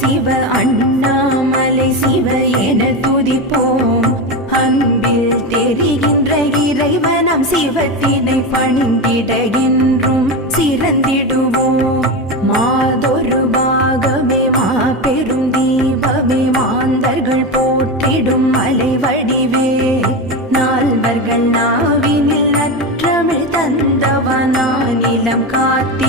சிவ அண்ணாமலை சிவ என துதிப்போம். அன்பில் தெரிகின்ற இறைவனம் சிவத்தினை பணிந்திட என்றும் சிறந்திடுவோம். மாதொரு பாகமே மாபெரும் தீபமே மாந்தர்கள் போற்றிடும் மலை வடிவே. நால்வர்கள் நாவினில் நற்றமிழ் தந்தவனா நிலம் காத்தி